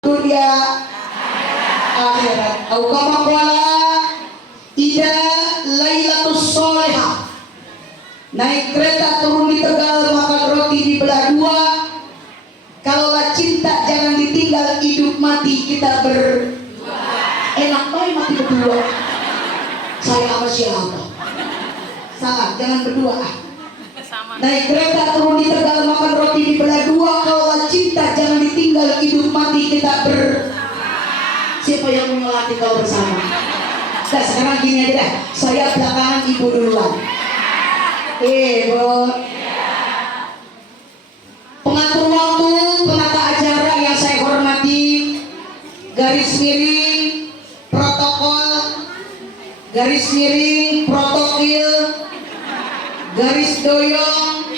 dunia akhirat. Au kama qala ida lailatus sholihah. Naik kereta turun di Tegal, makan roti di belah dua. Kalaulah cinta jangan ditinggal, hidup mati kita berdua. Enak banget mati berdua. Saya sama siapa? Salah, jangan berdua. Naik kereta turun di Tegal, makan roti di belah dua. Kalaulah cinta jangan ditinggal, hidup mati kita Siapa yang mau ngelatih kalau bersama? Nah sekarang gini aja dah, saya belakangan, ibu duluan. Ibu pengatur waktu, penata acara yang saya hormati, garis miring protokol, garis miring protokil, garis doyong,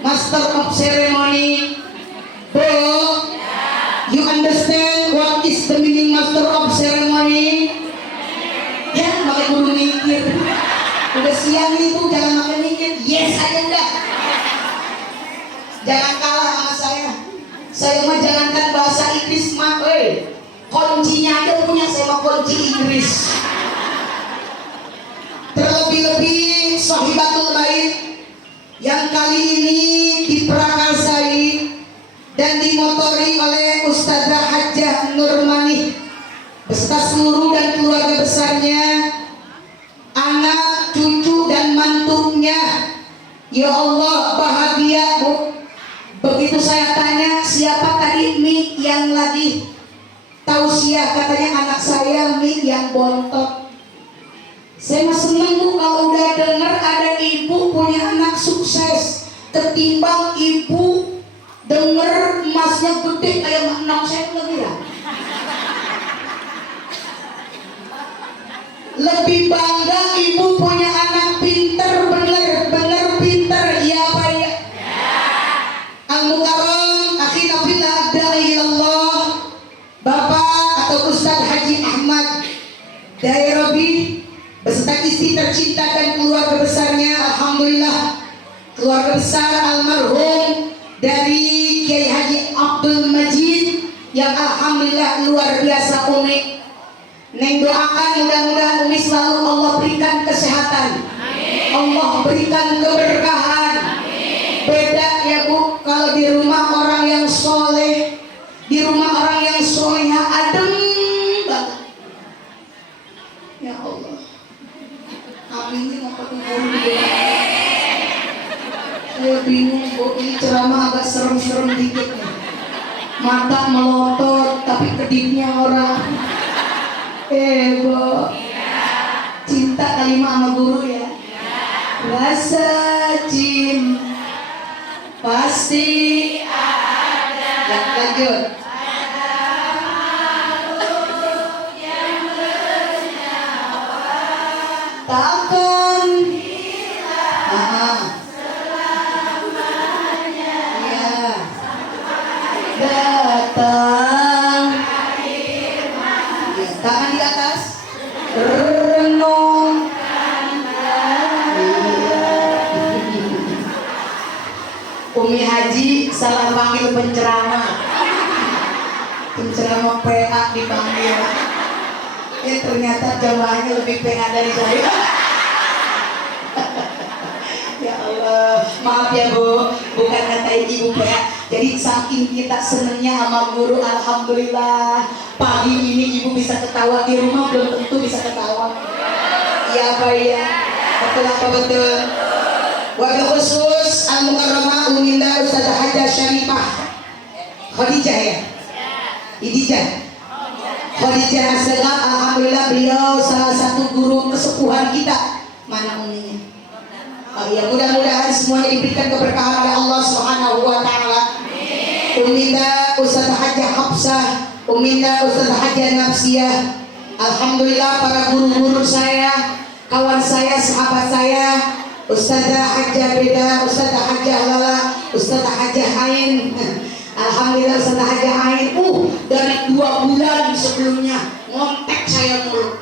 master of ceremony. Bu, you understand what is the meaning master of ceremony? Ya, makanya kudu mikir. Udah siang itu jangan makin mikir. Yes aja udah. Jangan kalah sama saya. Saya mah jangankan bahasa Inggris mah, kuncinya aja punya saya mah kunci Inggris. Terlebih-lebih Sahibatul Bait yang kali ini diprakarsai dan dimotori oleh Ustazah Hajjah Nurmani beserta seluruh dan keluarga besarnya, anak, cucu dan mantunya. Ya Allah, bahagia Bu. Begitu saya tanya siapa tadi Mi yang lagi tausiah, katanya anak saya Mi yang bontot. Saya mah seneng Bu kalau udah dengar ada ibu punya anak sukses, ketimbang ibu denger emasnya gede kayak anak saya lebih ya. Lebih bangga ibu punya anak pinter, bener-bener pinter, ya Pak ya. Al-Mukarram akhina fillah da'i Allah Bapak atau Ustaz Haji Ahmad Dairobi beserta istri tercinta dan keluarga besarnya. Alhamdulillah, keluarga besar almarhum dari Kiai Haji Abdul Majid yang alhamdulillah luar biasa unik. Neng doakan mudah-mudahan Umi selalu Allah berikan kesehatan. Amin. Allah berikan keberkahan. Amin. Beda ya Bu, kalau di rumah orang yang soleh, di rumah orang yang soleha adem banget. Ya Allah. Amin. Saya bingung Bu, ini ceramah agak serem-serem dikit nih. Mata melotot tapi kedipnya orang. Bu, cinta kalimat sama guru ya. Rasa cinta pasti ada. Lanjut. Ada makhluk yang bernyawa takkan hilang selamanya. Ya. Datang tangan di atas, renungkan Umi Haji salah panggil penceramah PA dipanggil. Ternyata jamaahnya lebih PA dari saya. Ya Allah, maaf ya Bu, bukan katain ibu PA. Jadi saking kita senengnya sama guru, alhamdulillah pagi ini ibu bisa ketawa, di rumah belum tentu bisa ketawa. Iya Pak ya, betul apa betul? Wabil khusus Al-Mukarramah Uminda Ustazah Hajjah Syarifah Khadijah ya? Idijah Khadijah Segap, alhamdulillah beliau salah satu guru kesepuhan kita. Mana uminya? Oh iya, mudah-mudahan semuanya diberikan keberkahan oleh Allah Subhanahu wa Ta'ala. Uminda Ustazah Hajjah Hafsah, Uminda Ustazah Hajjah Nafsiyah. Alhamdulillah para guru-guru saya, kawan saya, sahabat saya, Ustazah Hajjah Beda, Ustazah Hajjah Lala, Ustazah Hajjah Ain. Alhamdulillah Ustazah Hajjah Ain, dari 2 bulan sebelumnya ngontek saya mulu.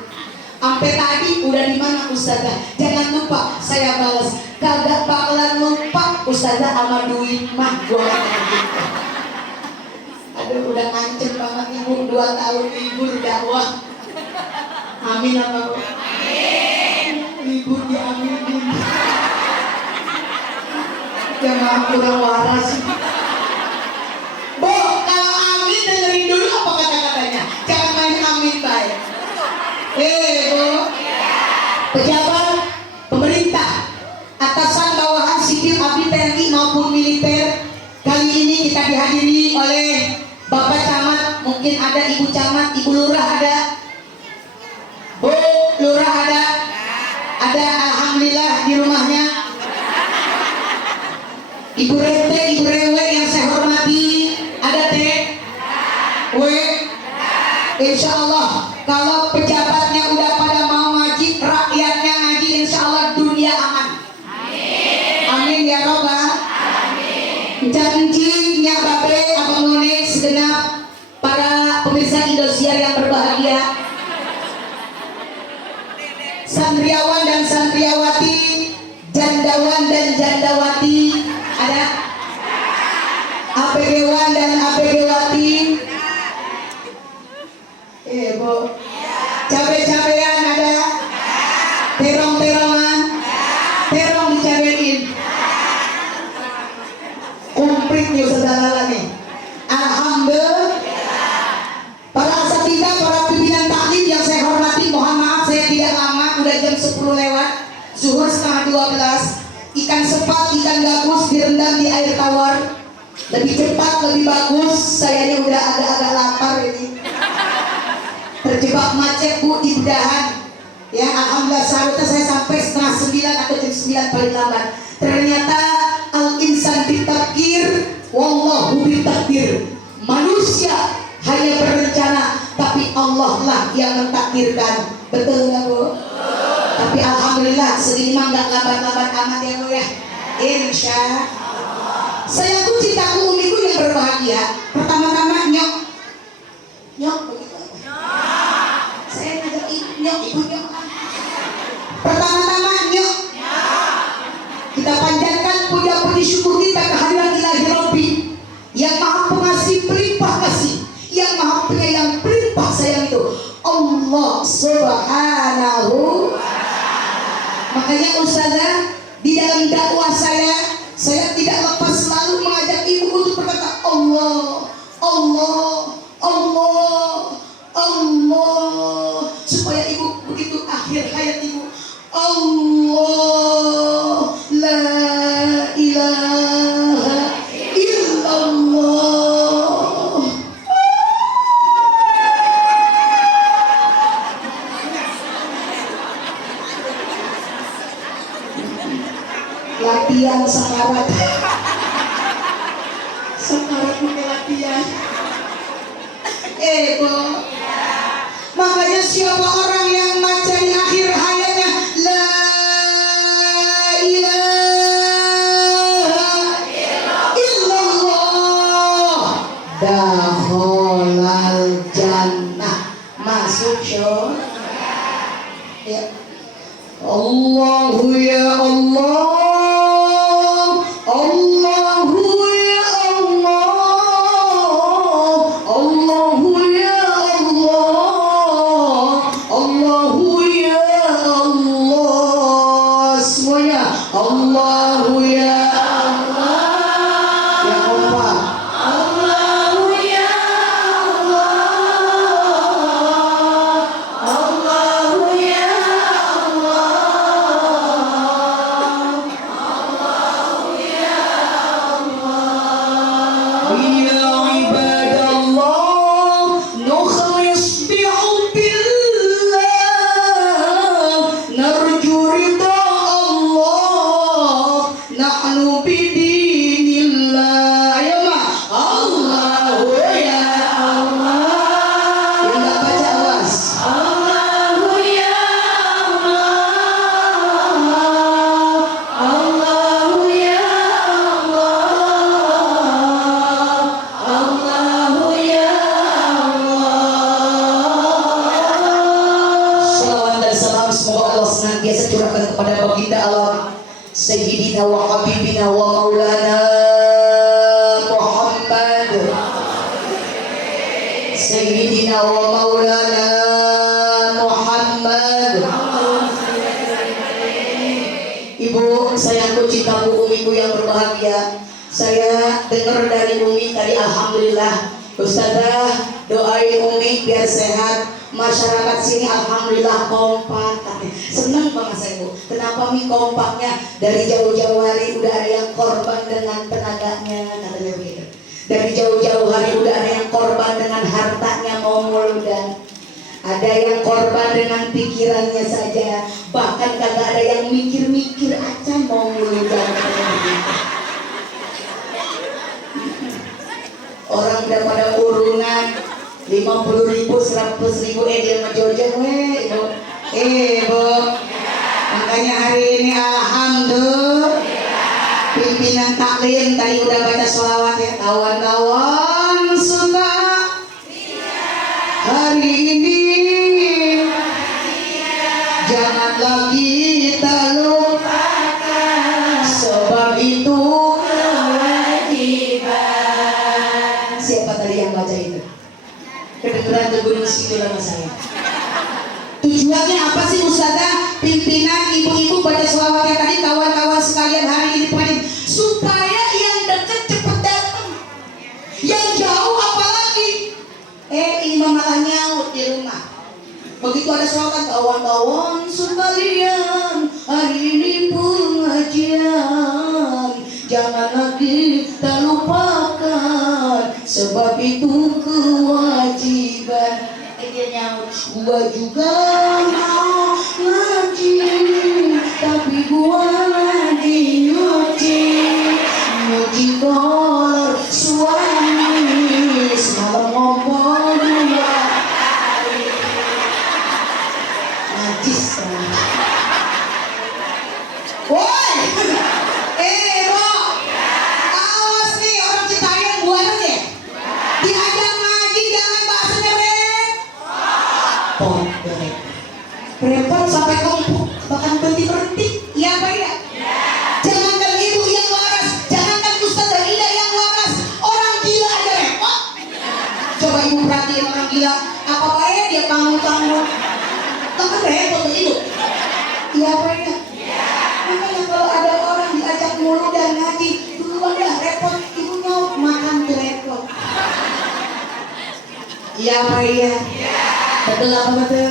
Sampai tadi udah di mana Ustazah? Jangan lupa, saya balas. Kagak bakalan lupa Ustazah sama duit mah gua. Aduh, udah ngancem banget ibu, 2 tahun libur dakwah. Amin apa bu? Amin. Libur diaminin. Jangan kurang waras. Bu, kalau amin dengerin dulu apa kata-katanya. Jangan main amin baik. Bu, pejabat pemerintah, atasan bawahan sipil abdi TNI maupun militer. Kali ini kita dihadiri oleh Bapak Camat, mungkin ada Ibu Camat, Ibu Lurah ada, Bu Lurah ada alhamdulillah di rumahnya. Ibu Rete, Ibu Rewe yang saya hormati, ada Teh, Insya Allah kalau pejabatnya udah pada mau ngaji, rakyatnya ngaji, insya Allah dunia aman. Amin ya robbal. Janjinya babe, abang none, segenap para pemirsa Indosiar yang berbahagia, santriawan dan santriawati, jandawan dan jandawati, ada APG-wan dan APG-wati, Bu, cabe-cabean ada, terong-terongan, terong dicabein, komplit nih saudara nih. Alhamdulillah. Para asatidzah, para pimpinan taklim yang saya hormati, mohon maaf saya tidak lama, udah jam 10 lewat, zuhur setengah 12. Ikan sepat, ikan gabus direndam di air tawar. Lebih cepat, lebih bagus. Sayanya udah agak-agak lapar ini. Terjebak macet bu di Bedahan. Ya, alhamdulillah seharusnya saya sampai setengah 9 atau jam 9 paling lambat. Ternyata al-insan ditakdir, wallahu bitakdir. Manusia hanya berencana, tapi Allah lah yang mentakdirkan. Betul nggak bu? Tapi alhamdulillah segini mah nggak lambat-lambat amat ya bu ya. Insya Allah. Saya tuh cintaku umiku yang berbahagia. Pertama-tama nyok begitu. Saya ngajak nyok, ibu nyok. Pertama-tama nyok. Kita panjatkan puja-puji syukur kita kehadiran Ilahi Rabbi yang maha pengasih pelimpah kasih, yang maha penyayang pelimpah sayang itu Allah Subhanahu. Makanya Ustazah, di dalam dakwah saya tidak lepas selalu mengajak ibu untuk berkata Allah, Allah, Allah, Allah, supaya ibu begitu akhir hayat ibu Allah la ilaha illallah. Latihan sekarat pakai latihan. Bu, makanya siapa orang yang baca di akhir hayatnya la ilaha illallah dakhalal jannah, masuk surga. Ya Allahu ya Allah, Allahu ya Allah, Allahu ya Allah, Allahu ya Allah, semuanya Allahu ya Allah, ya Allah, Allahu ya Allah, Allahu ya senantiasa curahkan kepada baginda alam Sayyidina wa Habibina wa Maulana Muhammad Sayyidina wa maulana Muhammad. Ibu, sayangku, cintaku, umiku yang berbahagia, saya dengar dari Umi tadi, alhamdulillah. Ustazah doain Umi biar sehat. Masyarakat sini alhamdulillah kompak. Senang banget saya, Bu. Kenapa Mi kompaknya? Dari jauh-jauh hari udah ada yang korban dengan tenaganya, katanya begitu. Dari jauh-jauh hari udah ada yang korban dengan hartanya mau muludan. Ada yang korban dengan pikirannya saja. Bahkan kagak ada yang mikir-mikir acan mau muludan. Orang udah pada urungan 50.000, 100.000, dia mah Jojo, Ibu. Makanya hari ini alhamdulillah pimpinan taklim tadi udah baca sholawat ya. Kawan-kawan suka hari ini janganlah kita lupakan, sebab itu kewajiban. Siapa tadi yang baca itu? Kedengeran ke gunung situ sama saya. Tujuannya apa sih Ustazah? Pimpinan ibu-ibu baca sholawatnya tadi, kawan-kawan sekalian hari ini pengen supaya yang dekat cepet datang, yang jauh apalagi imam malah nyaut di rumah. Begitu ada sholawat, kawan-kawan sekalian hari ini pengajian janganlah kita lupakan, sebab itu kewajiban. Dia nyaut, gua juga mau ngaji, tapi gua lagi nyuci kolor suami, semalam ngompol 2 kali. Najis kan? Woi, Bo, awas nih orang Citayam buat aja. Diajak ngaji jangan bahasanya repot sampai kompuk, bahkan berhenti. Iya apa ya? Jangankan ibu yang waras, jangankan Ustazah Ida yang waras, orang gila aja repot. Coba ibu perhatiin orang gila, apa baik dia bangun-bangun, kan repot tuh ibu. Iya apa ya? Makanya kalau ada orang diajak mulu dan ngaji, duluan dah repot, ibu nyaut makan tuh repot. Iya apa ya? Betul apa betul?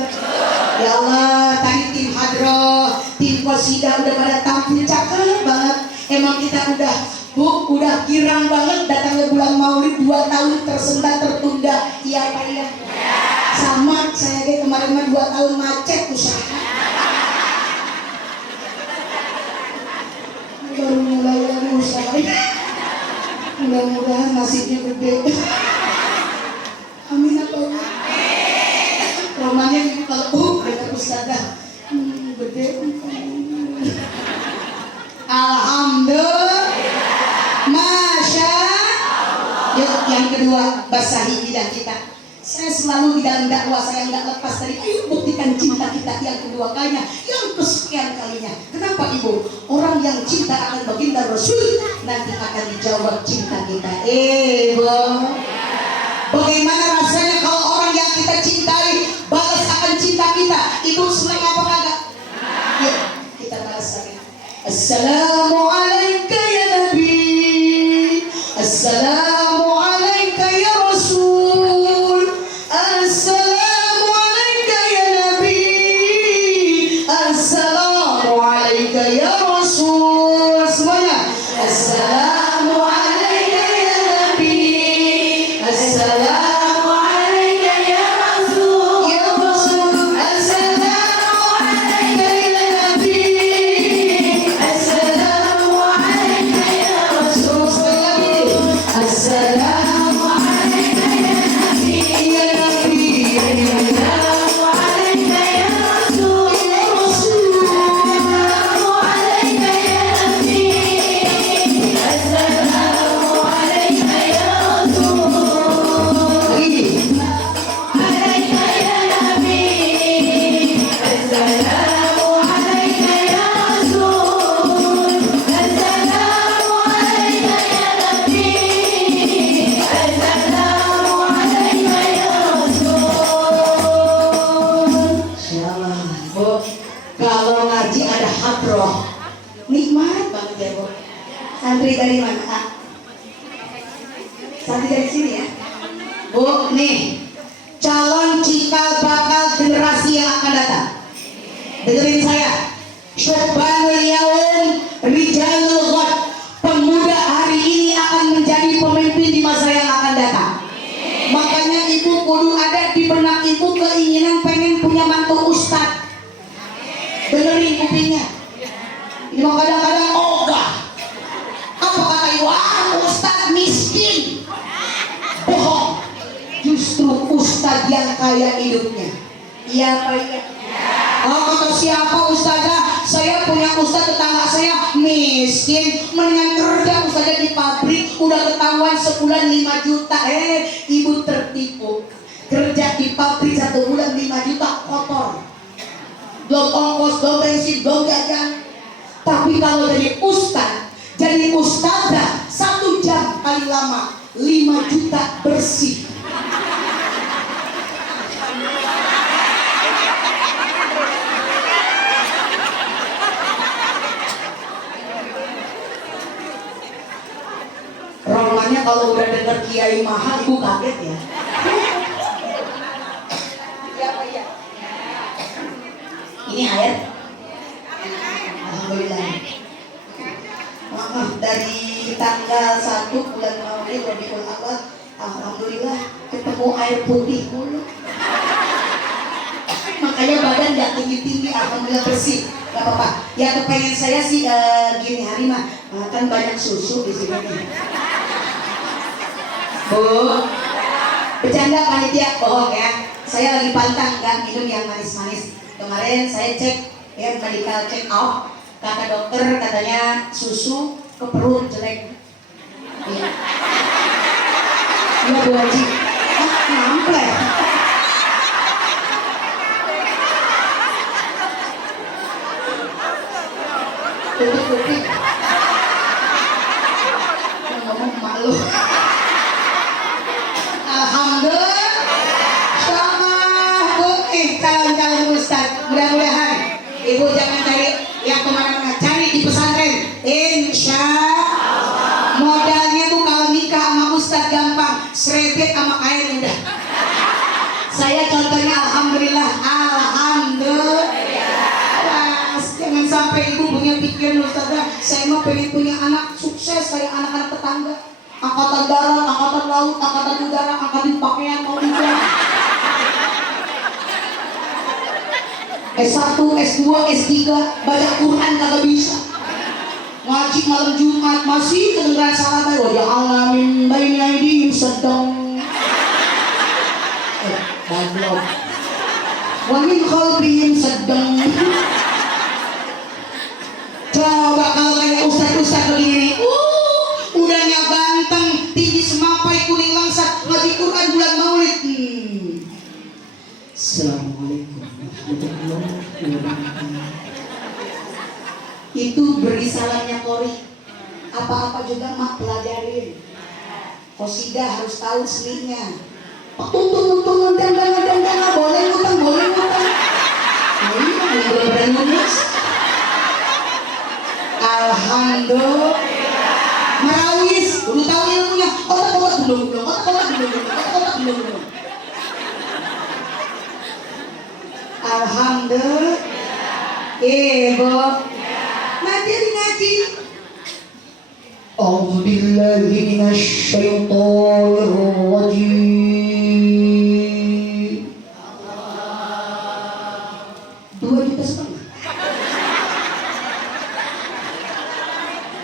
Ya Allah, tadi tim hadroh, tim qasidah udah pada tampil cakep banget. Emang kita udah girang banget datangnya bulan Maulid 2 tahun tersendat tertunda. Iya Pak ya? Sama saya kemarin 2 tahun macet usaha. Baru mulai lagi usaha. Mudah-mudahan nasibnya gede. Amin apa ya? Romanya kalau dengan Ustazah gede. Alhamdulillah, Masya Allah. Yuk yang kedua, basahi lidah kita. Saya selalu di dalam dakwah saya nggak lepas dari ayo buktikan cinta kita yang kedua kalinya, yang kesekian kalinya. Kenapa Ibu? Orang yang cinta akan baginda Rasul nanti akan dijawab cinta kita. Ibu, bagaimana rasanya kalau orang yang kita cintai balas akan cinta kita? Itu senang apa kagak? Yuk kita balas lagi. Assalamualaikum ya Nabi, Assalamualaikum ya Rasul, Assalamualaikum ya Nabi, Assalamualaikum ya Rasul. Semuanya Assalamualaikum ya Nabi, Assalamualaikum ya Rasul, ya Rasul, Assalamualaikum ya Nabi, Assalamualaikum Cantik dari mana? Ah. Cantik dari sini ya. Bu, nih calon cikal bakal generasi yang akan datang. Dengerin saya. Syubhanul yaum rijalul ghad. Pemuda hari ini akan menjadi pemimpin di masa yang akan datang. Makanya ibu kudu ada di benak ibu keinginan pengen punya mantu ustad. Dengerin kupingnya. Ini kadang-kadang ogah. Apa kata ibu? Ustad miskin. Bohong. Justru ustad yang kaya hidupnya. Iya apa iya? Oh, kata siapa ustazah? Saya punya ustaz tetangga saya miskin, mendingan kerja ustazah di pabrik, udah ketahuan sebulan 5 juta. Ibu tertipu. Kerja di pabrik 1 bulan 5 juta kotor. Belum ongkos, belum bensin, belum jajan. Tapi kalau jadi ustaz, jadi ustazah 1 jam paling lama 5 juta bersih. Romannya kalau udah denger kiai mahal, ibu kaget ya. Ini air. Alhamdulillah. Maaf, dari tanggal 1 bulan Maulid Rabiul Awal, alhamdulillah ketemu air putih mulu. Makanya badan gak tinggi-tinggi, alhamdulillah bersih. Gak apa-apa. Ya kepengen saya sih gini hari mah, kan banyak susu di sini nih. Bu, bercanda panitia, bohong ya. Saya lagi pantang kan minum yang manis-manis. Kemarin saya cek ya medical check out, kata dokter katanya susu ke perut jelek. Iya. Iya Bu Haji. Nampak. Tutup-tutup. Ngomong malu. Alhamdulillah. Sama Bu, calon-calon ustaz. Mudah-mudahan ibu jangan cari yang kemana-mana, cari di pesantren. Insya Allah. Modalnya tuh kalau nikah sama ustaz gampang, serebet sama kain udah. Saya contohnya alhamdulillah, alhamdulillah. Jangan sampai ibu punya pikiran ustazah, saya mah pengen punya anak sukses kayak anak-anak tetangga. Angkatan darat, angkatan laut, angkatan udara, angkatan pakaian mau juga. S1, S2, S3, baca Quran kagak bisa. Ngaji malam Jumat masih kedengeran salah wa ja'alna min baini aydihim saddan. Goblok. Wa min khalfihim saddan. Coba kalau kayak ustaz-ustaz begini, udahnya ganteng, tinggi semapai, kuning langsat, ngaji Quran bulan Maulid. Assalamualaikum warahmatullahi wabarakatuh. Itu beri salamnya Kori. Apa-apa juga mak pelajarin. Qasidah harus tahu seninya. Tuntung, dang, boleh ngutang. Ini bener-bener nulis. Alhamdulillah. Marawis, udah tahu ilmunya. Otak belum. Alhamdulillah. Ibu. Ngaji. A'udzubillahi minasyaitonir rajim. 2,5 juta.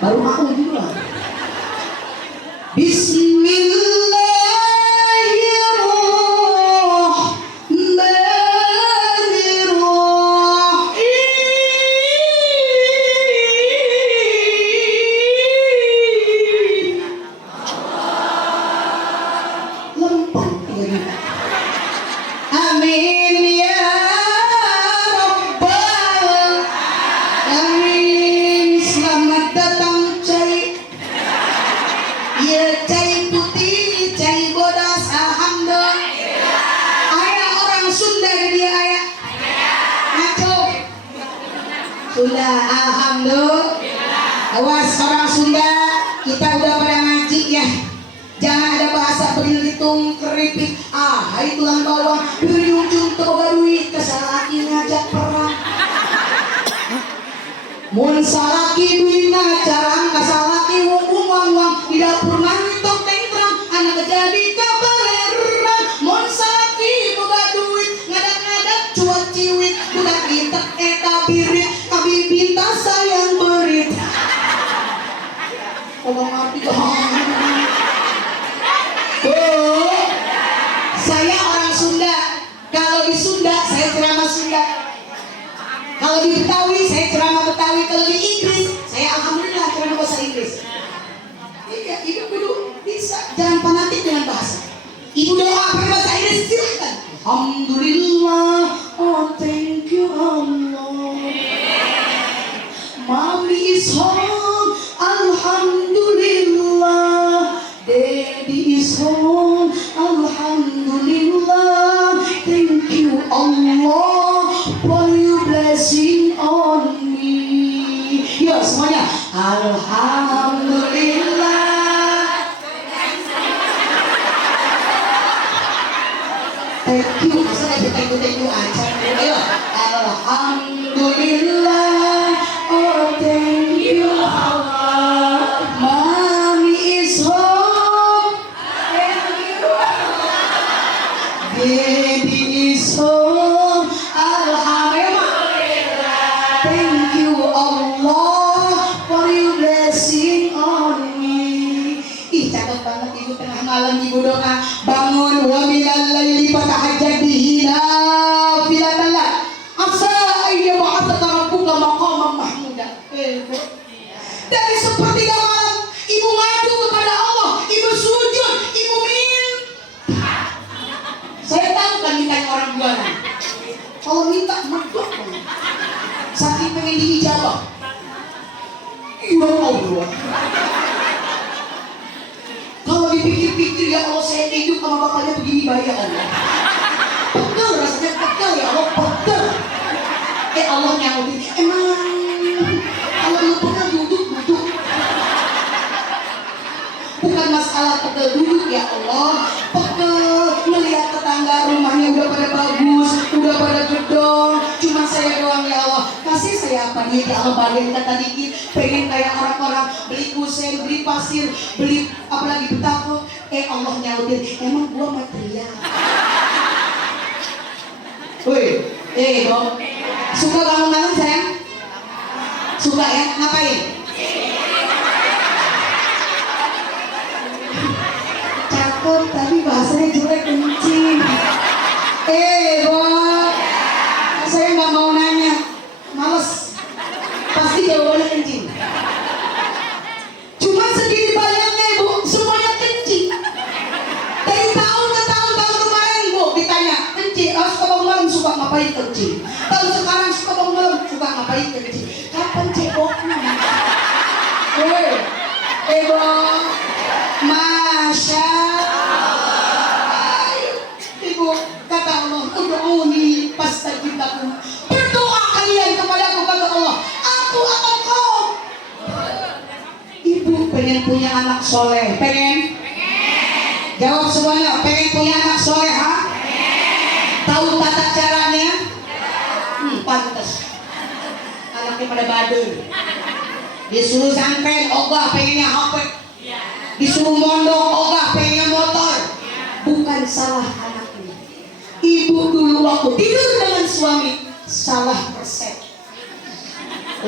Baru aku juga. Amin ya Rabbal Alamin. Selamat datang cai. Ya cai putih, cai bodas, alhamdulillah. Ayah orang Sunda dia ayah. Ngaco. Sunda, alhamdulillah. Awas orang Sunda. Kita udah pada ngaji ya. Jangan ada bahasa belitung keripik. Hai tulang bawang, berujung toga duit, kesalaki ngajak perang. Mun salaki duitna carang, kasalaki wong di dapur nang tok tengtrang, anak jadi kabareran. Mun salaki boga duit, ngadak-ngadak cuat ciwit, budak kita eta birit, abi pinta sayang berit. Ngomong arti saya orang Sunda. Kalau di Sunda saya ceramah Sunda. Kalau di Betawi saya ceramah Betawi. Kalau di Inggris saya alhamdulillah ceramah bahasa Inggris. Iya, ibu kudu bisa. Jangan fanatik dengan bahasa. Ibu doa pakai bahasa Inggris silakan. Alhamdulillah, oh thank you Allah. Mommy is home, alhamdulillah. Daddy is home, alhamdulillah. Thank you Allah for your blessing on me. Yuk semuanya, alhamdulillah. Thank you, masa gak thank you aja. Ayo, alhamdulillah. Oh thank you Allah. Mommy is home. Daddy is home, alhamdulillah. Thank you Allah for your blessing on me. Ih cakep banget ibu, tengah malam ibu doa bangun wa minal laili fatahajjad bihi nafilatan asa ayyab'atsaka rabbuka maqaman mahmuda. Dari sepertiga malam ibu ngadu kepada Allah, ibu sujud, ibu minta. Saya tahu kan mintanya orang buana. Kalau minta medok banget. Saking pengen diijabah. Ya Allah. Kalau dipikir-pikir ya Allah, saya hidup sama bapaknya begini baik ya Allah. Pegel rasanya, pegel ya Allah, pegel. Allah nyautin, emang kalau lu pegel duduk. Bukan masalah pegel duduk ya Allah, pegel melihat tetangga rumahnya udah pada bagus, udah pada gedong, cuma saya doang ya Allah. Kasih saya apa nih ya Allah, bagian kata dikit, pengen kayak orang-orang beli kusen, beli pasir, beli apalagi betako. Allah nyautin, emang gua material. Woi, Bom, suka bangun malam sayang? Suka ya? Ngapain? Cakep tapi bahasanya jelek kencing. Bom, saya nggak mau nanya, males. Pasti jawabannya kencing. Cuma segini banyaknya ibu, semuanya kencing. Dari tahun ke tahun kemarin ibu ditanya kencing, suka bangun malam suka ngapain kencing. Tahun sekarang suka bangun malam suka ngapain kencing. Kapan ceboknya? Bom, Masya Allah. Ibu kata Allah, ud'uni fastajib lakum. Berdoa kalian kepadaku kata Allah, aku akan kaum. Ibu pengen punya anak soleh, pengen? Jawab semuanya, pengen punya anak soleh ha? Tahu tata caranya? Pantes. Anaknya pada badul. Disuruh sampai ogah pengennya HP. Disuruh mondok ogah pengennya motor. Bukan salah anaknya. Ibu dulu waktu tidur dengan suami salah resep.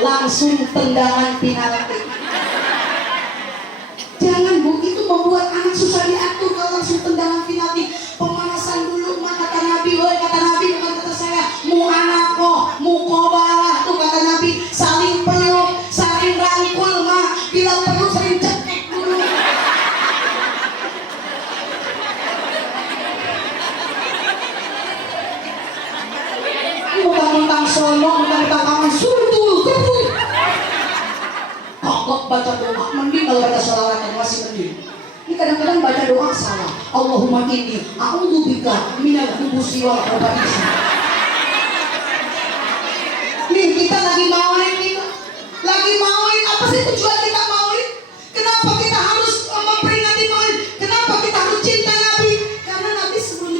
Langsung tendangan penalti. Jangan Bu, itu membuat anak susah diatur kalau langsung tendangan penalti. Pemanasan dulu mah kata Nabi, kata Nabi bukan kata saya. Mu anako, mu kobalah tuh kata Nabi. Saling peluk, saling rangkul mah. Bila perlu saling cekek dulu. Mentang-mentang sono, mentang-mentang suruh kebun. Kok baca doa mending kalau baca sholawat yang masih mending. Ini kadang-kadang baca doa salah. Allahumma inni a'udzubika minal khubuthi wal khaba'ith. Nih kita lagi maulid nih. Lagi maulid, apa sih tujuan kita maulid? Kenapa kita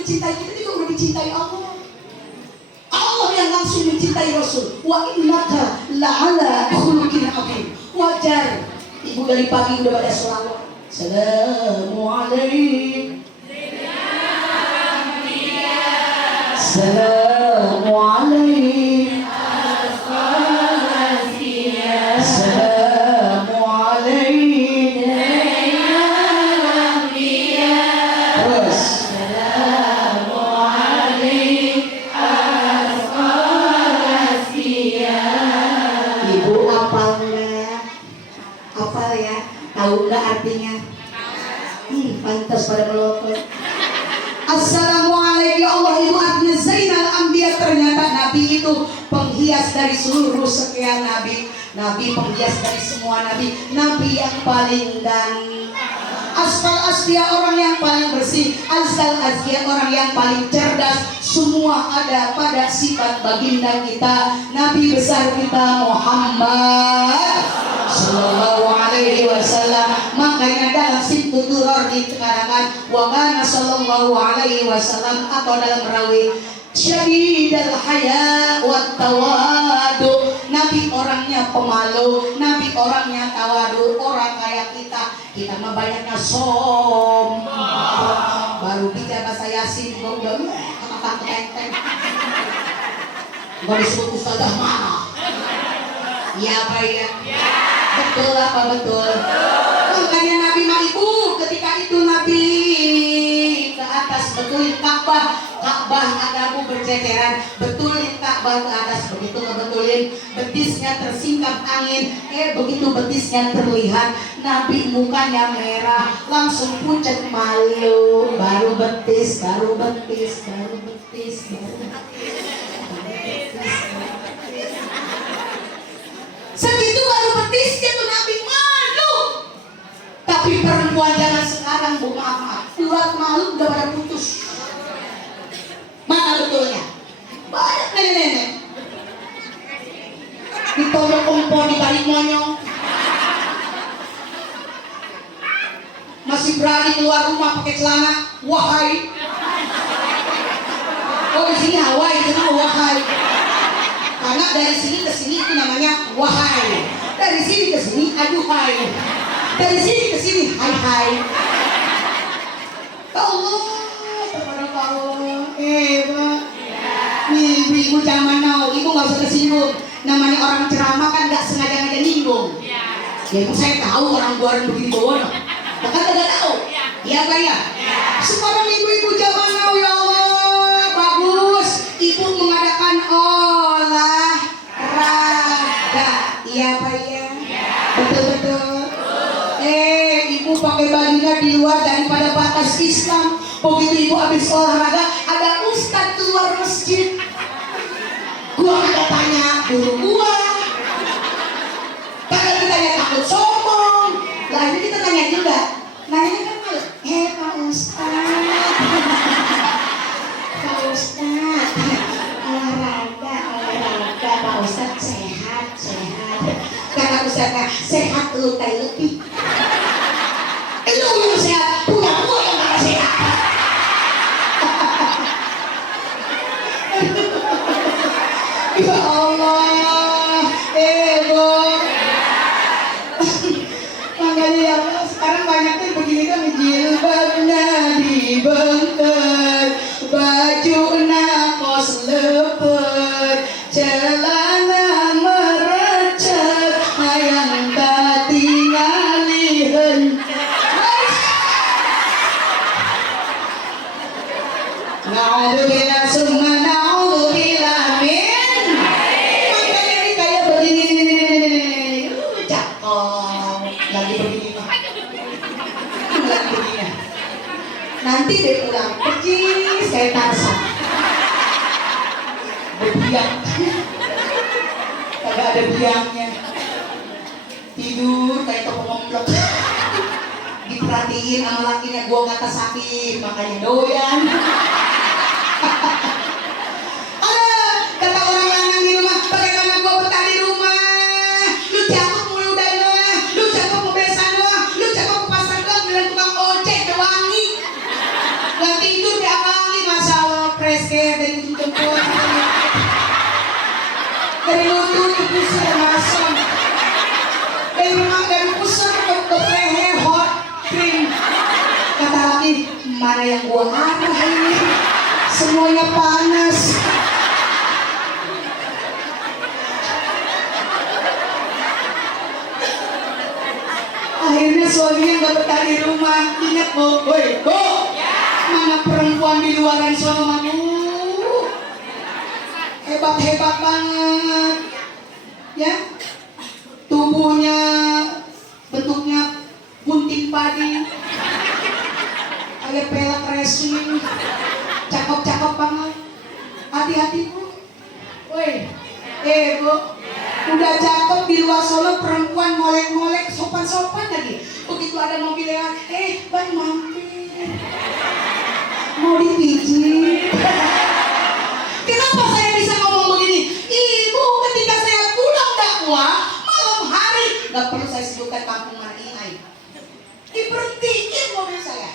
mencintai kita juga udah dicintai Allah. Allah yang langsung mencintai Rasul. Wa innaka la'ala khuluqin adzim. Wajar ibu dari pagi udah pada sholawat. Assalamualaikum. Assalamualaikum. Tahu nggak artinya? Pantas pada melotot. Assalamualaikum ya Allah, itu artinya Zainal Anbiya. Ternyata Nabi itu penghias dari seluruh sekian Nabi. Nabi penghias dari semua Nabi. Nabi yang paling ganteng. Asfal asfiya, orang yang paling bersih. Azal azkiya, orang yang paling cerdas. Semua ada pada sifat baginda kita, Nabi besar kita Muhammad Sallallahu Alaihi Wasallam. Makanya dalam Sibtu Duror dikatakan wa kana Sallallahu Alaihi Wasallam, atau dalam rawi syadidal haya wat tawadu. Nabi orangnya pemalu, Nabi orangnya tawadu. Orang kayak kita mah banyaknya sombong. Baru bicara bahasa Yasin udah ketenteng. Gak disebut ustazah mana? Iya apa ya? Betul apa betul? Makanya Nabi mah ibu, ketika itu Nabi ke atas betulin Ka'bah adamu berceceran, betulin Ka'bah ke atas, begitu ngebetulin betisnya tersingkap angin, begitu betisnya terlihat, Nabi mukanya merah, langsung pucat malu, baru betis. Segitu baru betisnya tuh Nabi malu. Tapi perempuan zaman sekarang, bu, maaf, urat malu udah pada putus. Mana betulnya? Banyak nenek-nenek ditolong kompor, ditarik monyong, masih berani keluar rumah pakai celana wahai. Oh di sini Hawaii, itu nama wahai. Karena dari sini ke sini itu namanya wahai. Dari sini ke sini aduhai. Dari sini ke sini hai. Allah, tabarakallah. Pak. Nih, ibu zaman now, ibu nggak usah tersinggung. Namanya orang ceramah kan nggak sengaja nyinggung. Ya ibu saya tahu orang luar begini bawah. Bahkan tidak tahu. Iya Pak ya. Sekarang ibu-ibu zaman now ya Allah bagus. Ibu mengadakan olahraga. Iya Pak ya. Betul. Ibu pakai bajunya di luar daripada batas Islam. Begitu ibu habis olahraga, ada ustadz keluar masjid. Gua ada tanya guru gua. Kalau kita takut sombong, lah ini kita tanya juga. Nanya kan malu. Pak Ustadz. Pak Ustadz. Olahraga Pak Ustadz sehat. Kata Ustadznya sehat lu kayak lebih. Lu yang sehat, punya gua yang gak sehat. Ya Allah, Bu. Makanya sekarang banyaknya begini kan, jilbabnya dibengket, bajunya kos lepet, celana merecet, hayang katingali hencet. Na'udzubillah summa na'udzubillah min. Makanya ini kayak begini. Cakep. Lagi begini. Nanti deh pulang pergi saya Tarzan. Berbiang. Kagak ada biangnya. Tidur kayak toko ngomblok. Diperhatiin sama lakinya, gua kata sakit makanya doyan. Kata orang lanang di rumah, bagaimana gua betah di rumah? Lu cakep mulu dari doang, lu cakep mau besan doang, lu cakep ke pasar doang, bilang tukang ojek wangi. Gak tidur dia wangi, Mas mana yang gua arah ini? Semuanya panas. Akhirnya suaminya nggak betah di rumah. Ingat bu, woi bu, mana perempuan di luaran sama kamu? Hebat banget, ya. Tubuhnya bentuknya bunting padi, kayak pelek racing, cakep banget. Hati-hati bu, woi, bu. Udah cakep di luar sono perempuan molek-molek sopan-sopan lagi. Begitu ada mobil lewat, bang mampir, mau dipijit. Kenapa saya bisa ngomong begini? Ibu ketika saya pulang dakwah malam hari, nggak perlu saya sebutkan kampung mana ini, diberhentiin mobil saya.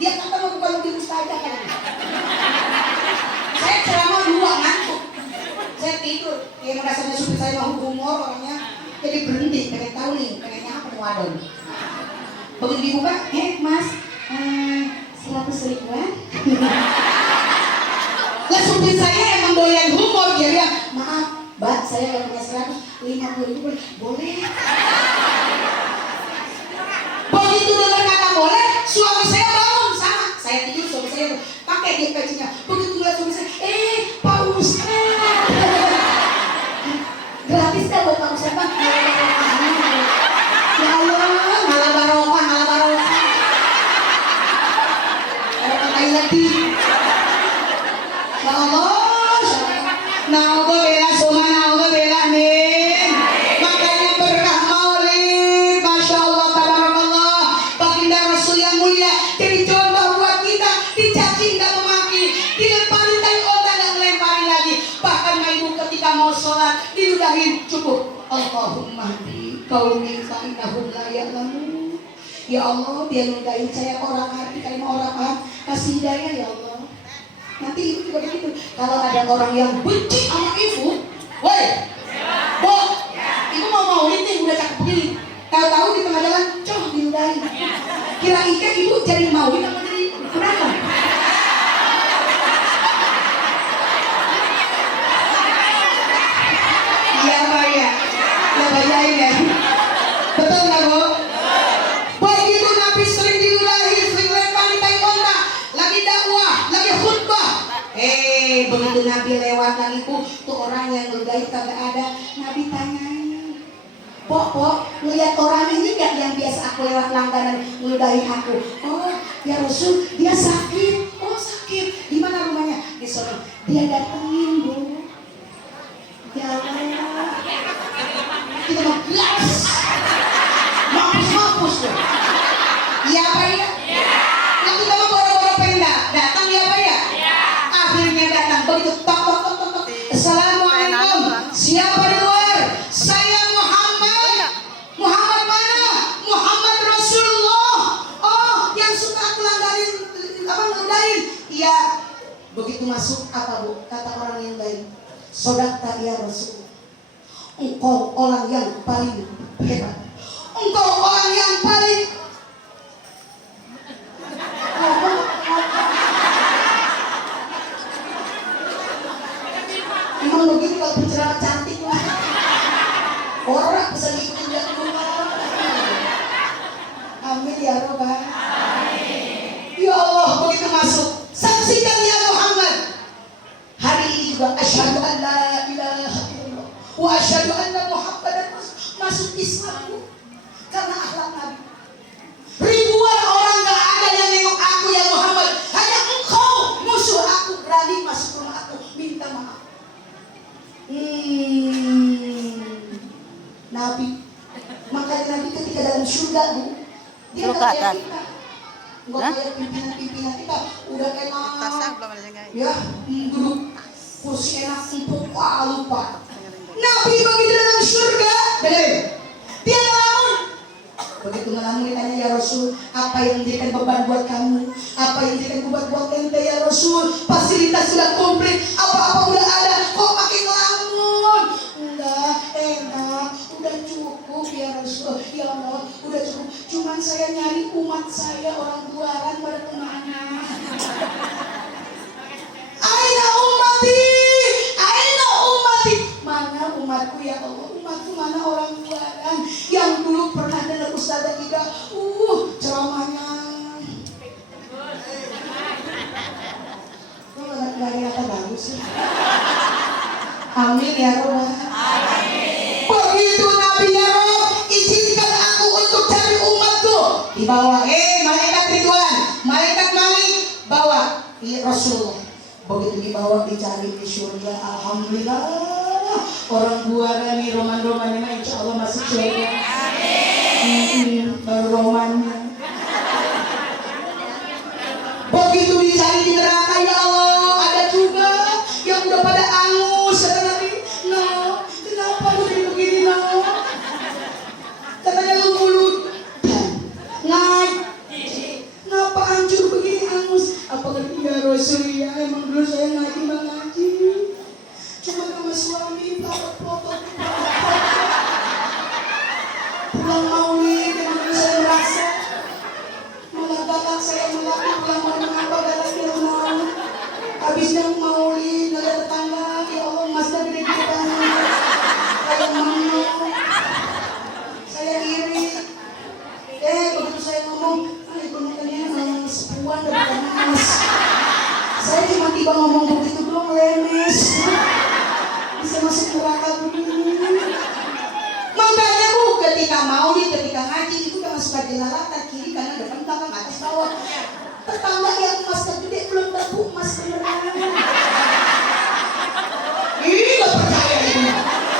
Dia kata mau bukan lebih mustajab kan? Saya ceramah 2 ngantuk. Saya tidur, dia merasanya supir saya mau humor orangnya, jadi berhenti, pengen tahu nih, pengennya apa nih wadon. Begitu dibuka, mas, 100 ribuan. Lah supir saya emang doyan humor, dia bilang, maaf, mbak, saya gak punya 150 ribu, boleh. Begitu dengar kata boleh, suami saya bangun sama, saya tidur, suami saya pakai dia kacinya. Begitu lihat suami saya, Pak Ustaz. Gratis dah buat Pak Ustaz, bang. Ya Allah, malah barokah. Pakai lagi. Ya Allah, naoga bela nih. Makanya berkah maulid, masya Allah, tabarakallah. Baginda Rasul yang mulia, jadi contoh buat kita. Dicaci nggak memaki, dilemparin dari otak nggak ngelemparin lagi. Bahkan ibu ketika mau sholat diludahin cukup. Allahumma di kaumin fa'inahum la ya'lamun. Ya Allah, dia ludahin saya orang hati, kayak orang paham. Kasih hidayah ya Allah. Nanti ibu juga begitu. Kalau ada orang yang benci sama ibu, woi, bu, ibu mau ini udah cakep begini. Tahu-tahu di tengah jalan, coh diludahin. Kira-kira ibu jadi mauin apa jadi kenapa? Iya pak ya, bacain ya. Betul nggak bu? Begitu Nabi sering diludahin, sering lempar di tai onta, lagi dakwah, lagi khutbah. Begitu Nabi lewat lagi tuh orang yang ngeludahin kagak ada. Nabi tanyain, Pok, ngeliat orang ini gak yang biasa aku lewat langganan ngeludahin aku? Oh, ya Rasul, dia sakit. Oh sakit, di mana rumahnya? Di sana. Dia datengin bu. Ya Allah, kita mau gas, mampus tuh. Iya apa ya? Yang kita mau boro-boro pengen datang ya apa ya? Akhirnya datang, begitu tok. Assalamualaikum, siapa di luar? Saya Muhammad. Muhammad mana? Muhammad Rasulullah. Oh, yang suka aku langgarin, ngeludahin. Iya. Begitu masuk apa bu? Kata orang yang lain, sodakta ya Rasul. Engkau orang yang paling hebat. Engkau orang yang paling emang begitu kalau berceramah cantik lah. Orang bisa ngikutin dia dulu. Amin ya Rabbal. Ya Allah, begitu masuk, saksikan ya Muhammad. Hari ini juga asyhadu an la ilaha illallah wa asyhadu anna Muhammadan masuk Islam karena akhlak Nabi. Ribuan orang gak ada yang nengok aku ya Muhammad, hanya engkau musuh aku berani masuk rumah aku minta maaf. Nabi, makanya Nabi ketika dalam surga bu, dia nggak kayak kita, nggak kayak pimpinan kita, udah enak, ya, duduk kursi enak, empuk, lupa. Nabi begitu dalam surga, dengerin, dia ngelamun. Begitu ngelamun ditanya ya Rasul, apa yang menjadikan beban buat kamu? Apa yang menjadikan beban buat ente ya Rasul? Fasilitas sudah komplit, apa-apa udah ada, kok pakai ngelamun? Enggak, enak, udah cukup ya Rasul. Ya Allah, udah cukup. Cuman saya nyari umat saya orang luaran pada kemana? Ustazah Ida, ceramahnya gak ada kata bagus sih. Amin ya Rob. Begitu Nabi ya Rob, izinkan aku untuk cari umatku. Dibawa, malaikat Ridwan, malaikat Malik, bawa Rasulullah. Begitu dibawa dicari di surga, alhamdulillah. Orang buara nih roman-romannya mah insya Allah masuk surga. Romannya. Begitu dicari di neraka, ya Allah, ada juga yang udah pada angus. Kata Nabi, no, kenapa lu jadi begini, no? Katanya lu mulut ngaji, kenapa hancur begini, angus? Apakah ya Rasul, ya emang dulu saya ngaji bang ngaji, cuma sama suami pelakot-pelakot pulang maulid, emang dulu saya merasa malah galak, saya melaki pulang mau mengapa galaknya mau habisnya maulid, gak ada tetangga, ya Allah mas dan gede banget kayak mau saya iri. Begitu saya ngomong, itu mukanya sepuan dan bukan mas. Saya cuma tiba ngomong begitu doang, lemes bisa masuk neraka begini. Makanya Bu, ketika maulid, ketika ngaji itu jangan suka jelalatan kiri kanan depan belakang atas bawah. Tetangga yang emas gede belum tentu emas beneran. Ini gak percaya ini.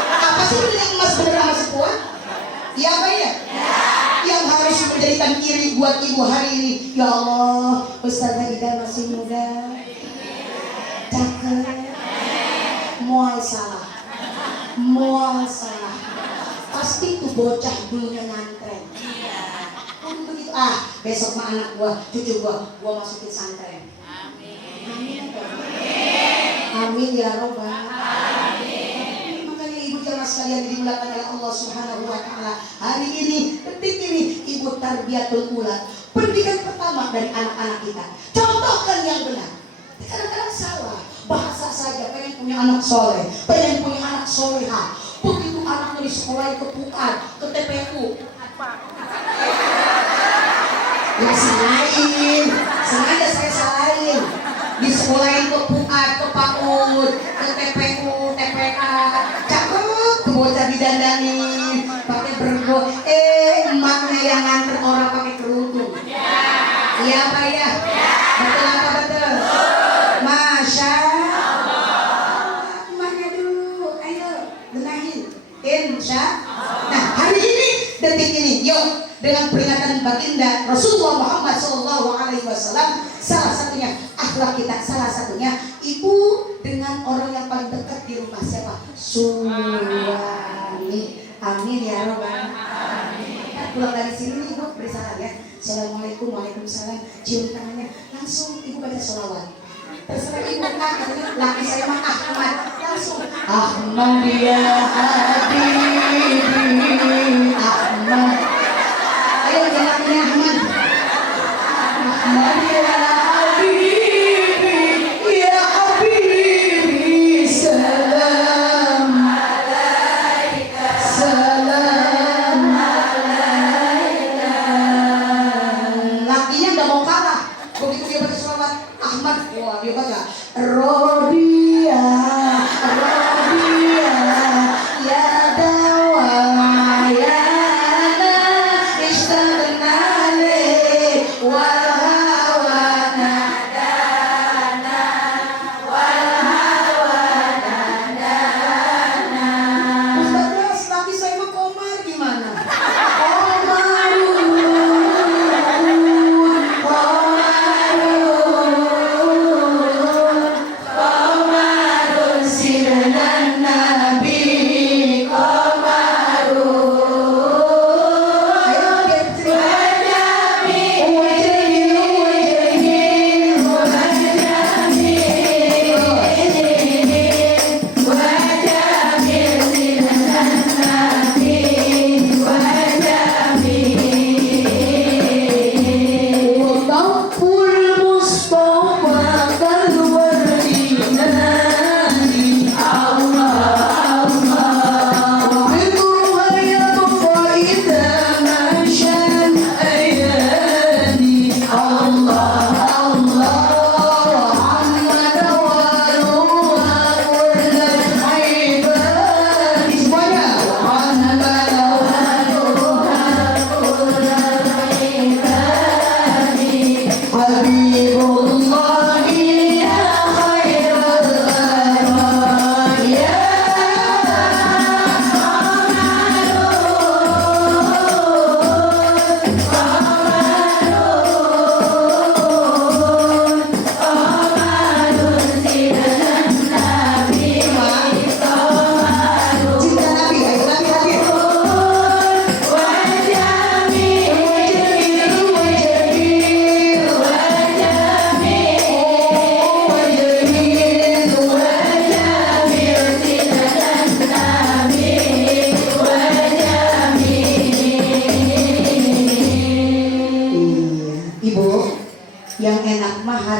Apa sih yang emas beneran mas sepuan? Iya apa ya? Yang harus menjadikan iri buat ibu hari ini. Ya Allah, Ustazah Ida masih muda, cakep, mual salah, pasti tuh bocah dulunya ngantren. Begitu, besok mah anak gua, cucu gua masukin santren. Amin ya Robbal. Makanya ibu jamaah sekalian dimuliakan oleh Allah Subhanahu wa Ta'ala. Hari ini, detik ini, ibu tarbiyatul ula, pendidikan pertama dari anak-anak kita. Contohkan yang benar. Kadang-kadang salah bahasa saja, pengen punya anak soleh, pengen punya anak soleha. Begitu anaknya di sekolah ke PUAD, ke TPU, ya salahin, sengaja saya salahin. Di sekolahin ke PUAD, ke PAUD, ke TPU, TPA, cakep, ke bocah didandanin, pakai bergo. Emaknya yang nganter orang pakai kerudung. Iya Pak ya? Betul apa betul? Masya Allah. Emaknya dulu, ayo benahin. Insya. Nah hari ini, detik ini, yuk dengan peringatan baginda Rasulullah Muhammad SAW, salah satunya akhlak kita, salah satunya ibu dengan orang yang paling dekat di rumah siapa? Suami. Amin ya Rabbal. Pulang dari sini ibu beri salam ya. Assalamualaikum, waalaikumsalam. Cium tangannya, langsung ibu baca sholawat. Terserah ibu katanya laki saya mah Ahmad, langsung Ahmad ya habibi Ahmad. Ayo jalannya Ahmad. Ahmad ya habibi ya habibi, salam alaika, salam alaika. Lakinya gak mau kalah. Begitu dia baca sholawat Ahmad, wah dia baca Rodia, Rodia, ya dawa, ya ana, istagnale, walhawana dana, walhawana dana. Ustaz, laki saya mah Komar gimana? Komarun,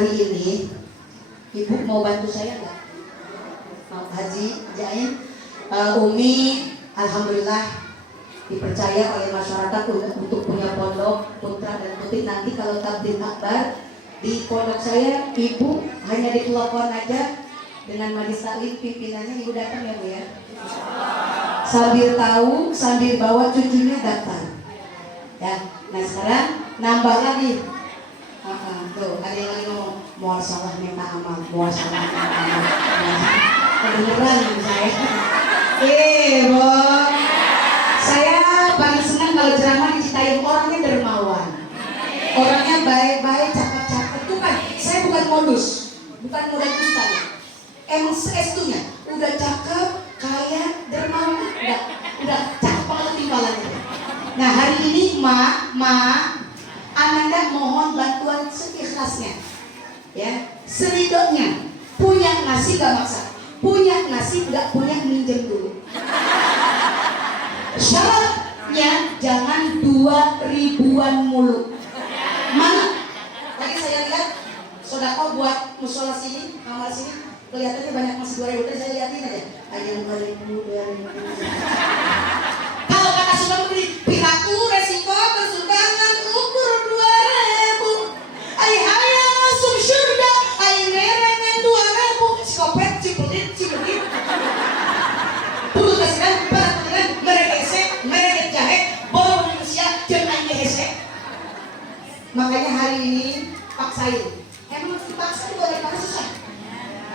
hari ini ibu mau bantu saya nggak? Haji Jain, Umi, alhamdulillah dipercaya oleh masyarakat untuk punya pondok putra dan putri. Nanti kalau tabligh akbar di pondok saya, ibu hanya ditelepon aja dengan majlis taklim, pimpinannya ibu datang ya Bu ya. Sambil tahu, sambil bawa cucunya daftar. Ya, nah sekarang nambah lagi. Tuh ada yang lagi ngomong muasalah minta amal, muasalah minta amal. Kedengeran saya. Bu, saya paling senang kalau ceramah diceritain orangnya dermawan, orangnya baik-baik, cakep-cakep. Itu kan, saya bukan modus, bukan modal dusta. Emang seestunya, udah cakep, kaya, dermawan, udah cakep banget timbalannya. Nah hari ini Ananda mohon bantuan seikhlasnya, ya, seridoknya. Punya nasi gak maksa, punya nasi gak punya minjem dulu. Syaratnya jangan 2.000-an mulu. Mana? Tadi saya lihat sodako buat musola sini, kamar sini, kelihatannya banyak masih 2.000. Tadi saya lihatin aja, aja 2.000, 2.000. Kalau kata sudah beli, pihakku resiko kesukangan ukur 2.000. Hai langsung surga, hai merengan 2.000. Skopet cipulit. Puluh kasihan, peraturan, mereka jahe, borong manusia, jangan dihesek. Makanya hari ini paksain. Emang harus dipaksa juga daripada susah.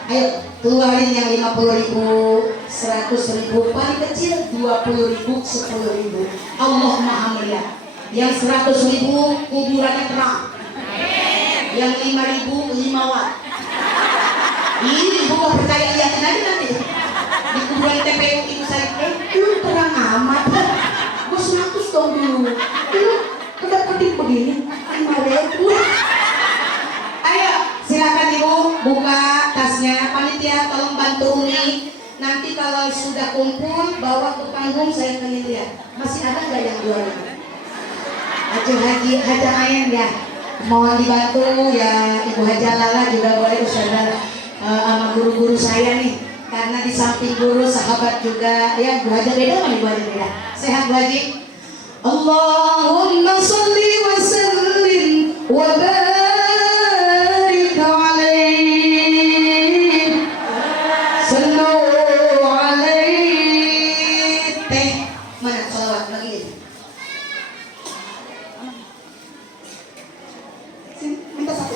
Ayo keluarin yang 50.000, 100.000, paling kecil 20.000, 10.000. Allah Maha Melihat. Yang 100.000 kuburannya terang. Yang 5.000 5 watt. Ini ibu gak percaya, lihatin aja nanti di kuburan TPU ibu saya. Lu terang amat. Gue 100 dong dulu. Lu kedap-kedip begini 5.000. Ayo silakan ibu buka tasnya. Panitia tolong bantu Umi. Nanti kalau sudah kumpul bawa ke panggung, saya pengen lihat masih ada nggak yang 2.000. Haja Ayan ya, mohon dibantu ya. Ibu Haja Lala juga boleh, Ustazah sama guru-guru saya nih, karena di samping guru sahabat juga ya. Bu Haja beda sama Ibu Haja beda. Sehat Bu Haji. Allahumma sholli wa sallim wa barik alaihi. Sallu alaihi. Teh mana sholawat lagi? Sini, minta satu.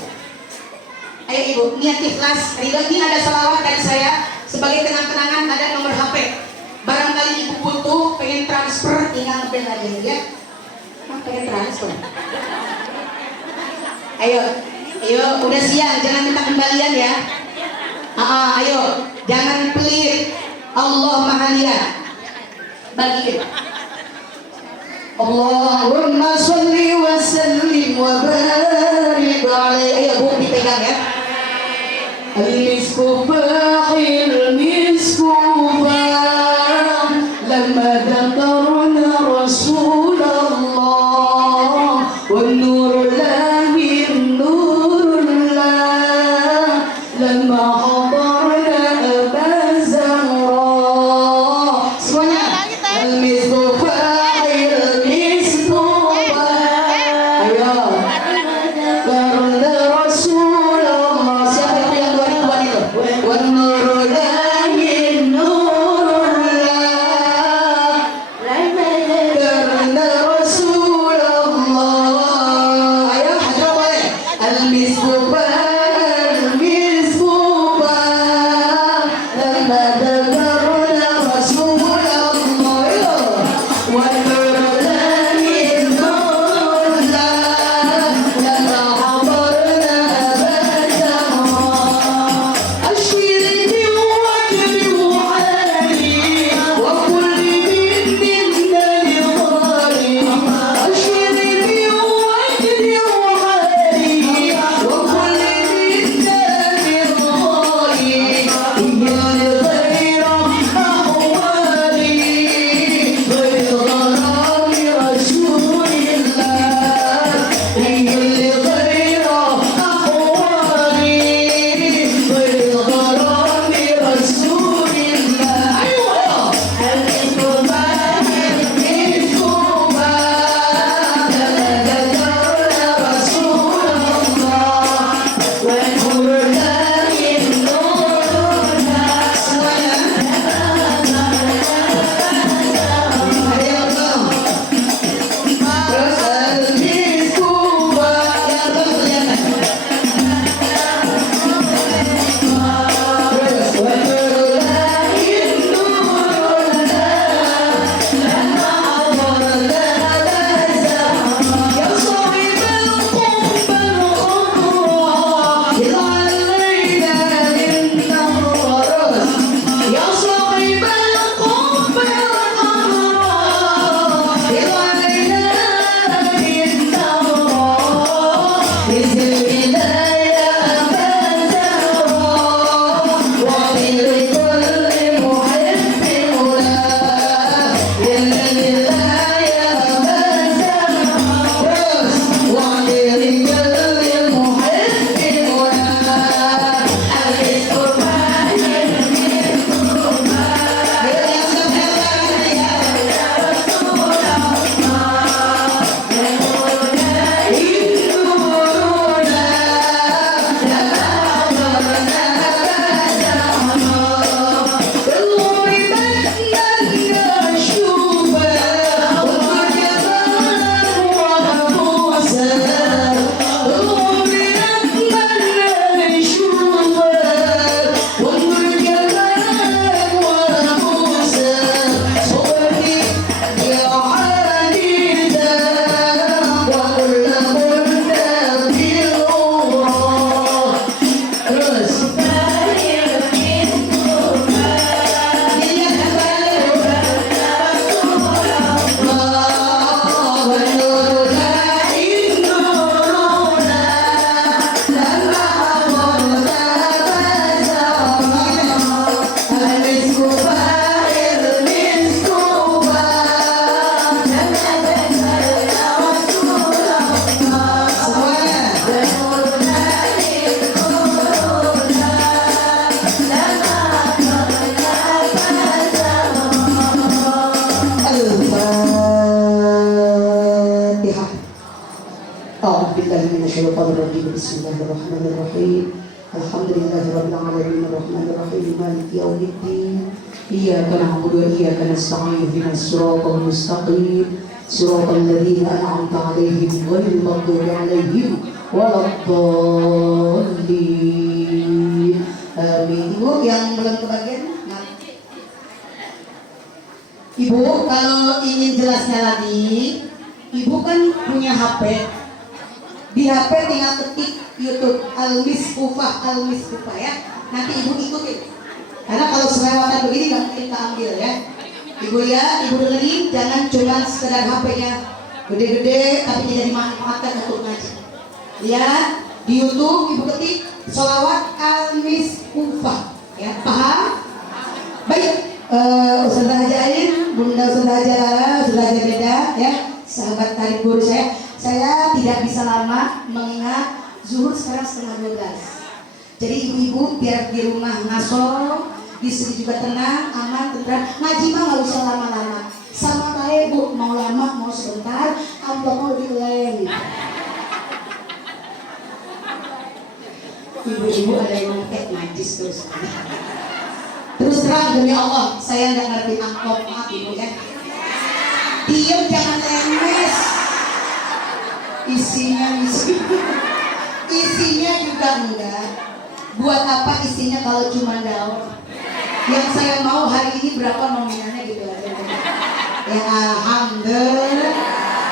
Ayo ibu, niat ikhlas. Ini ada sholawat dari saya sebagai kenang-kenangan, ada nomor HP. Barangkali ibu butuh, pengen transfer, tinggal ngebel aja ya. Pengen transfer. Ayo, udah siang, jangan minta kembalian ya. Ayo, jangan pelit. Allah Maha Lihat. Bagiin. Allahumma sholli wa sallim wa barik alaihi. Ayo bu, dipegang ya. Al-misku baqil misku baq lama dhakarna Rasulullah wa nur lahi nurullah lama hadarna Aba Zahra. Semuanya al-misku baqil misku baq. Ayo karena Rasulullah. Siapa itu yang 2.000 itu? syaitanir rajim. Bismillahirrahmanirrahim. Alhamdulillahirabbil alamin arrahmanir rahim maliki yaumiddin. Iyyaka na'budu wa iyyaka nasta'in ihdinas siratal mustaqim siratal ladzina an'amta 'alaihim ghairil maghdubi 'alaihim waladdallin. Amin. Ibu yang belum kebagian, Ibu kalau ingin jelasnya lagi, Ibu kan punya HP. Di HP tinggal ketik YouTube Al-Miskufah ya. Nanti Ibu ikutin. Karena kalau selewatan begini nggak mungkin kita ambil ya. Ibu ya, Ibu dengerin, jangan cuma sekedar HP-nya gede-gede tapi tidak dimanfaatkan untuk ngaji. Ya, di YouTube Ibu ketik sholawat Al-Miskufah. Ya, paham? Baik. Ustazah Hajain, Bunda Ustazah Haja beda ya, sahabat tarik guru saya tidak bisa lama mengingat zuhur sekarang setengah 12. Jadi ibu-ibu biar di rumah ngaso, di sini juga tenang, aman, tentram. Ngaji mah nggak usah lama-lama. Sama kayak Bu, mau lama mau sebentar, amplopnya lebih lem. Ibu-ibu ada yang najis terus. Terus terang demi Allah, saya nggak ngerti amplop, maaf Ibu ya. Diam, jangan lemes. Isinya juga enggak. Buat apa isinya kalau cuma daun? Yang saya mau hari ini berapa nominalnya gitu aja. Ya alhamdulillah.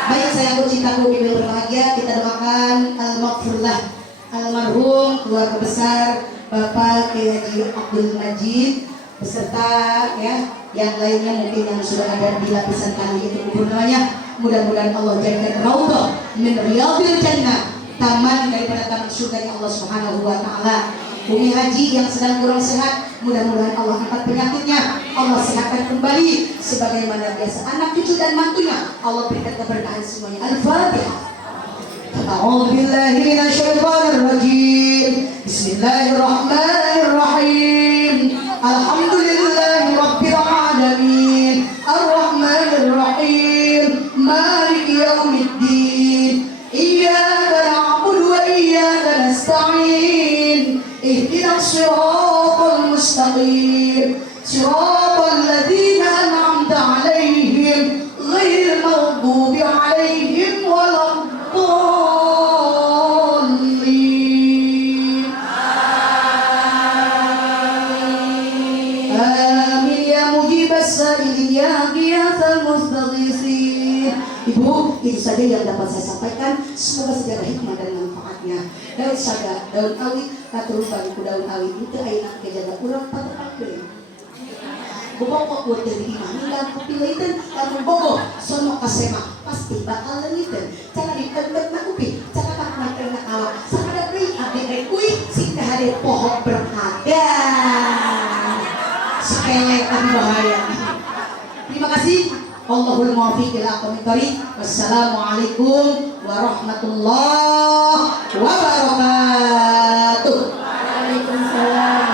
Baik, saya cintaku bibil berbahagia. Kita doakan al-maghfirullah almarhum keluarga besar Bapak Kiai Haji Abdul Majid beserta ya yang lainnya mungkin yang sudah ada di lapisan tanah itu kuburnya. Mudah-mudahan Allah jadikan raudhah min riyadil jannah, taman daripada taman surga Allah Subhanahu wa taala. Umi Haji yang sedang kurang sehat, mudah-mudahan Allah angkat penyakitnya, Allah sehatkan kembali sebagaimana biasa anak cucu dan mantunya. Allah berikan keberkahan semuanya. Al-Fatihah. A'udzu billahi minasyaitonir rajim. Bismillahirrahmanirrahim. Alhamdulillahi rabbil alamin. Ar-Rahmanir Rahim. Maliki yaumiddin. Iyyaka na'budu wa iyyaka nasta'in. Ihdinas siratal mustaqim. Siratal ladzina an'amta 'alaihim ghairil maghdubi 'alaihim waladdallin. Amin ya mujibas sa'ilin ya ghiyasal mustaghisin. Ibu, itu saja yang dapat saya sampaikan. Semoga sejarah hikmah dan manfaatnya. Daun saga, daun awit, katuruban ku daun awit itu ayeuna kejaga urang paterpakeun. Bobok buat dari imanilan kupilaitan lamun bogoh sono kasema pasti bakal leungiteun. Cara dipendek na upi, cara tak manteng na kawa. Sakada deui abdi rek kuy sing hade pohon berkada. Sepele tapi bahaya. Terima kasih. Allahul muwaffiq ila aqwamit thoriq. Wassalamualaikum warahmatullahi wabarakatuh. Waalaikumsalam.